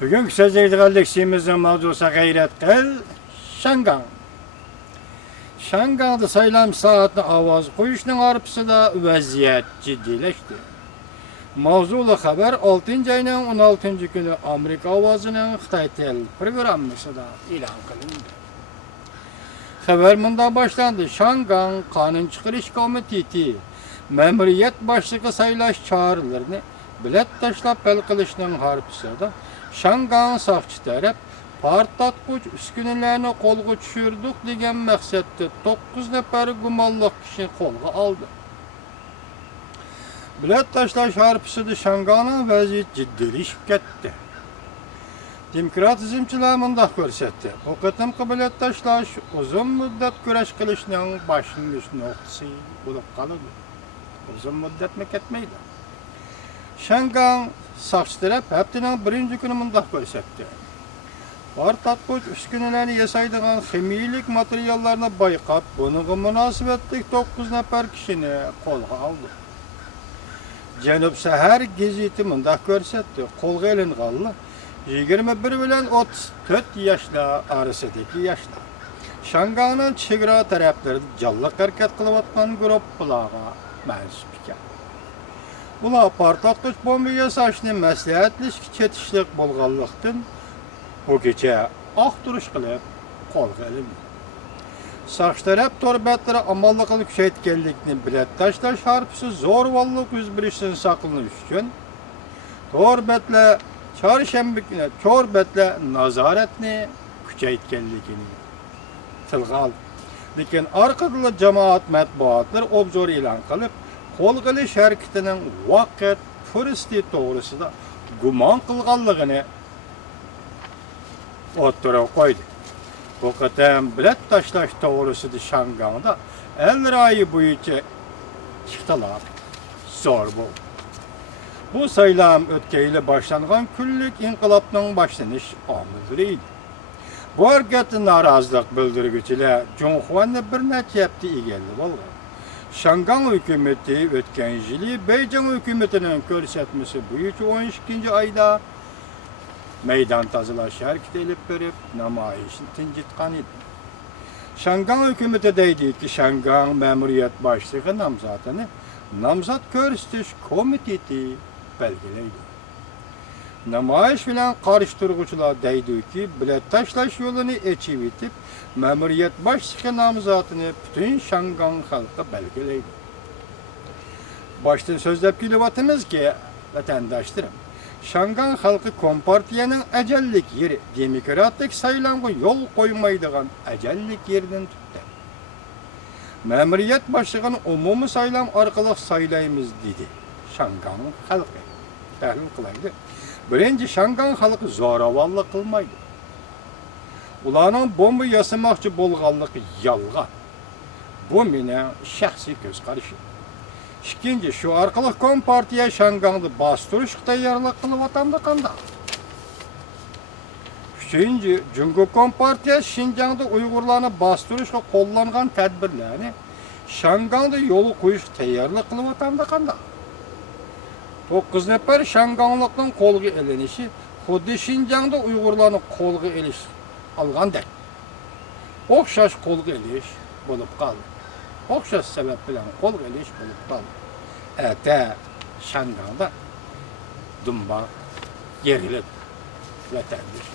Bugünkü sözleydiği leksimizin mavzusu gayret kıl, Şangan. Şanganda sayılan saatli avaz koyuşunun arpısında vaziyet ciddileşti. Mavzulu haber 6. ayının 16. günü Amerika avazının Xitay tel programmasında ilan kılındı. Haber mında başlandı. Şangan Kanun Çıkarış Komiteti memuriyet başlığı sayılaş çağrılarını bilet taşlap el kılışının harpısında Şangan sakçı taraf partlatkuç üskünelerini kolga düşürdük degen məqsətdə 9 nəfər gumanlıq kişi kolga aldı. Bilet taşlaş harpısıdı Şanganın vəziyyət ciddiləşib getdi. Demokratizmçiler mındaq görsətdi. Bu qıtımqı bilet taşlaş uzun müddət güreş qilishning başlangıç noktası bo'lib qoladi. Uzun müddət mi ketmeydi. Şangan sakçı taraf haftanın birinci günü mındaq görsətdi. Partlatkuç üskünelerini yasaydıgan ximiyilik materyallarını bayqap, bununla münasibetlik 9 nefer kişini kolga aldı. Cenub Sahar geziti mındaq görsetdi. Kolga elinğanlı 21 bilen 34 yaşla arasındaki yaşlar. Şanganın çegira tarafları callak hareket kılıvatkan grupplağa mensup iken. Bular partlatkuç bomba yasaşını məsləhətlik çetişlik bolğanlıqdan bu gece duruş kılıp kolga elindi. Sakçı taraf torbetlere amallıqını küçeytkenlikini bilet taşlaş harpısı zorvallık yüz bilişsin saklanış üçün torbetle çarşembikine torbetle nazaretini küçeytkenlikini tılga aldı. Lekin arkadılı cemaat matbuatlar obzor ilan kılıp kolgalı şerketinin vakit fırısti doğrusu da guman kılganlığını oturup koydu. Bu kadar bilet taşlaş doğrusu Şangan'da 50 ayı boyunca çıktılar. Zor bu. Bu sayılam ötkeyle başlanan küllük inkılapның başlanış amildiriydi. Bu hareketin narazılık bildirgüçüler Cunhuan'ı bir neçepti igeldi oldu. Şangan hükümeti ötken yılı Beycan hükümetinin körsetmesi boyunca 12. ayda meydan tazılaş hareket edip verip namayişini tincitkan idi. Şangan hükümeti deydi ki Şangan memuriyet başlığı namzatını namzat körüstüş komiteti belgeleydi. Namayiş bilen karıştırıcılar deydi ki bilet taşlaş yolunu geçip etip memuriyet başlığı namzatını bütün Şangan halkı belgeleydi. Baştan sözlep kilovatımız ki vatandaşlarım Şangan halkı Kompartiyanın ecellik yeri, demokratik sayılanğı yol koymaydıgan ecellik yerinin tuttu. Memuriyet başlığını umumi sayılam arkalık sayılayımız dedi Şangan halkı. Tahlil kılaydı. Birinci Şangan halkı zoravallık kılmaydı. Ulanın bomba yasamakçı bolğanlık yalga. Bu mene şahsi göz karışı. İkinci, şu arkalık Kompartiya Şangan'da bastırış tayarlıq kılıp atandı kanda. Üçüncü, Cungo Kompartiya Şinjan'da Uygurlarını bastırışla kollanğan tedbirlerini Şangan'da yolu koyuş tayarlıq kılıp atandı kanda. 9 nefer Şanganlıqның kolgu elenişi, xuddi Şinjan'da Uygurlarını kolgu eliş alğan dek. Okşaş kolgu eliş bolup kaldı. Okşas sebep bilen kol geliş bulup kaldı. Ete Şangan'da dumba gerilip vatandaş